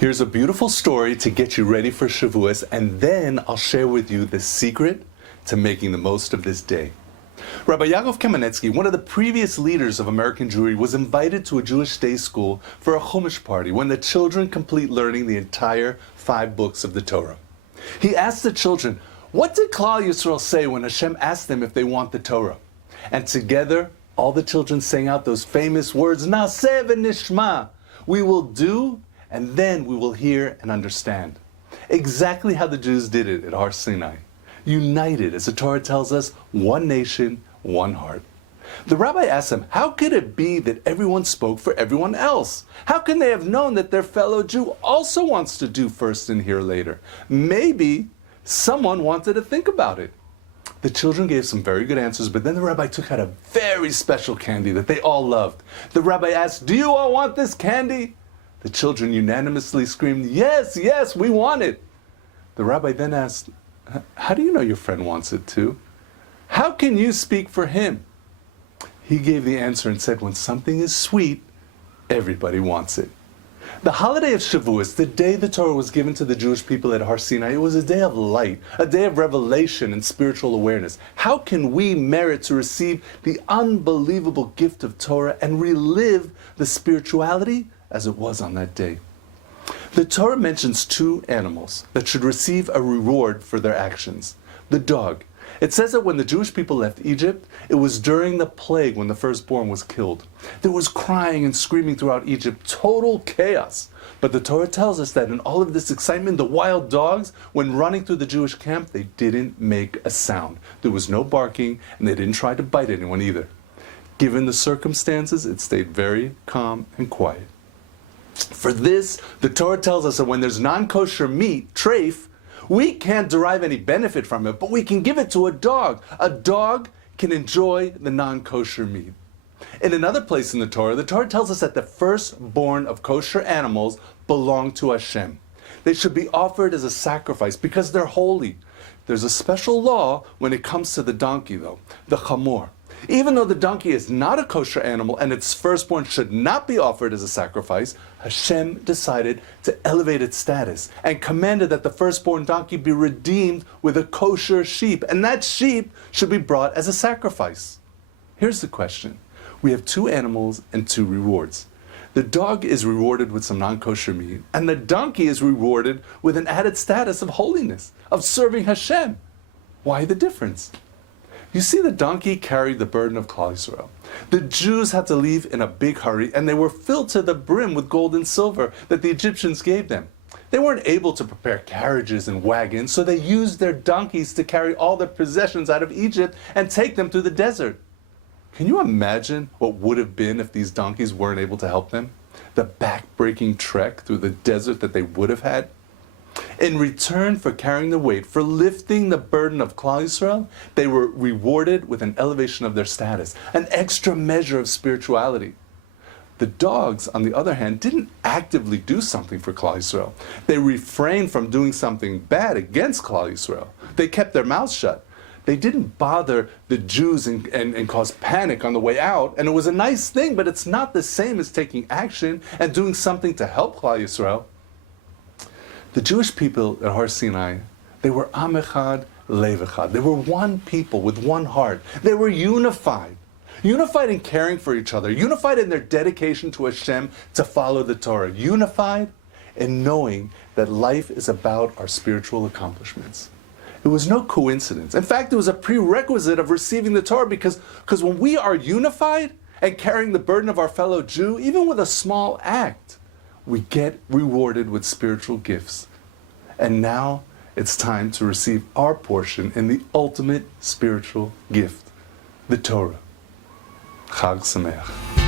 Here's a beautiful story to get you ready for Shavuos, and then I'll share with you the secret to making the most of this day. Rabbi Yaakov Kamenetsky, one of the previous leaders of American Jewry, was invited to a Jewish day school for a Chumash party when the children complete learning the entire 5 books of the Torah. He asked the children, what did Klal Yisrael say when Hashem asked them if they want the Torah? And together, all the children sang out those famous words, Naseh v'nishma, we will do, and then we will hear and understand. Exactly how the Jews did it at Har Sinai. United, as the Torah tells us, one nation, one heart. The rabbi asked them, how could it be that everyone spoke for everyone else? How can they have known that their fellow Jew also wants to do first and hear later? Maybe someone wanted to think about it. The children gave some very good answers, but then the rabbi took out a very special candy that they all loved. The rabbi asked, do you all want this candy? The children unanimously screamed, yes, yes, we want it. The rabbi then asked, how do you know your friend wants it too? How can you speak for him? He gave the answer and said, when something is sweet, everybody wants it. The holiday of Shavuos, the day the Torah was given to the Jewish people at Har Sinai, it was a day of light, a day of revelation and spiritual awareness. How can we merit to receive the unbelievable gift of Torah and relive the spirituality as it was on that day? The Torah mentions 2 animals that should receive a reward for their actions. The dog. It says that when the Jewish people left Egypt, it was during the plague when the firstborn was killed. There was crying and screaming throughout Egypt, total chaos. But the Torah tells us that in all of this excitement, the wild dogs, when running through the Jewish camp, they didn't make a sound. There was no barking, and they didn't try to bite anyone either. Given the circumstances, it stayed very calm and quiet. For this, the Torah tells us that when there's non-kosher meat, treif, we can't derive any benefit from it, but we can give it to a dog. A dog can enjoy the non-kosher meat. In another place in the Torah tells us that the firstborn of kosher animals belong to Hashem. They should be offered as a sacrifice because they're holy. There's a special law when it comes to the donkey though, the chamor. Even though the donkey is not a kosher animal and its firstborn should not be offered as a sacrifice, Hashem decided to elevate its status and commanded that the firstborn donkey be redeemed with a kosher sheep, and that sheep should be brought as a sacrifice. Here's the question. We have 2 animals and 2 rewards. The dog is rewarded with some non-kosher meat, and the donkey is rewarded with an added status of holiness, of serving Hashem. Why the difference? You see, the donkey carried the burden of Klal Yisrael. The Jews had to leave in a big hurry, and they were filled to the brim with gold and silver that the Egyptians gave them. They weren't able to prepare carriages and wagons, so they used their donkeys to carry all their possessions out of Egypt and take them through the desert. Can you imagine what would have been if these donkeys weren't able to help them? The back-breaking trek through the desert that they would have had? In return for carrying the weight, for lifting the burden of Klal Yisrael, they were rewarded with an elevation of their status, an extra measure of spirituality. The dogs, on the other hand, didn't actively do something for Klal Yisrael. They refrained from doing something bad against Klal Yisrael. They kept their mouths shut. They didn't bother the Jews and cause panic on the way out, and it was a nice thing, but it's not the same as taking action and doing something to help Klal Yisrael. The Jewish people at Har Sinai, they were Am Echad, Lev Echad. They were one people with one heart. They were unified. Unified in caring for each other. Unified in their dedication to Hashem to follow the Torah. Unified in knowing that life is about our spiritual accomplishments. It was no coincidence. In fact, it was a prerequisite of receiving the Torah because when we are unified and carrying the burden of our fellow Jew, even with a small act, we get rewarded with spiritual gifts. And now it's time to receive our portion in the ultimate spiritual gift, the Torah. Chag Sameach.